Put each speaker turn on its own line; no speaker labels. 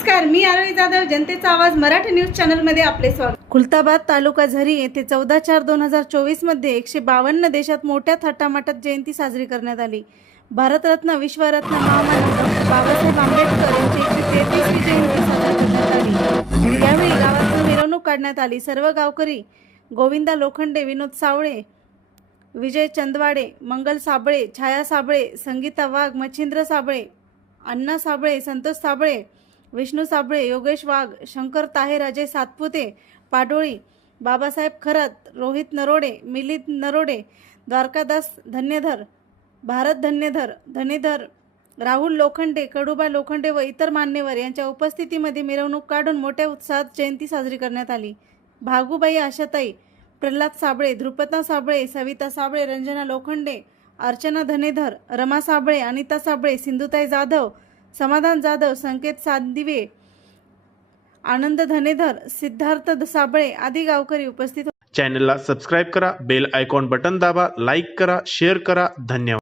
नमस्कार मी आरोही जाधव जनतेचा आवाज मराठी न्यूज चॅनलमध्ये आपले स्वागत. खुलताबाद तालुका झरी येथे चौदा चार दोन हजार चोवीसमध्ये एकशे बावन्न देशात मोठ्या थाटामाटात जयंती साजरी करण्यात आली. भारतरत्न विश्वरत्न महामानव बाबासाहेब आंबेडकर यांची एकशे तेहतीसवी जयंती साजरी करण्यात आली. यावेळी गावातून मिरवणूक काढण्यात आली. सर्व गावकरी गोविंदा लोखंडे विनोद सावळे विजय चंदवाडे मंगल साबळे छाया साबळे संगीता वाघ मच्छिंद्र साबळे अण्णा साबळे संतोष साबळे विष्णू साबळे योगेश वाघ शंकर ताहेर अजय सातपुते पाडोळी बाबासाहेब खरत रोहित नरोडे मिलिंद नरोडे द्वारकादास धन्यधर भारत धन्यधर धनेधर राहुल लोखंडे कडुबा लोखंडे व इतर मान्यवर यांच्या उपस्थितीमध्ये मिरवणूक काढून मोठ्या उत्साहात जयंती साजरी करण्यात आली. भागूबाई आशाताई प्रल्हाद साबळे ध्रुपदा साबळे सविता साबळे रंजना लोखंडे अर्चना धनेधर रमा साबळे अनिता साबळे सिंधुताई जाधव समाधान जाधव संकेत सादिवे आनंद धनेधर सिद्धार्थ साबळे आदी गावकरी उपस्थित
चॅनलला सबस्क्राईब करा बेल आयकॉन बटन दाबा लाईक करा शेअर करा. धन्यवाद.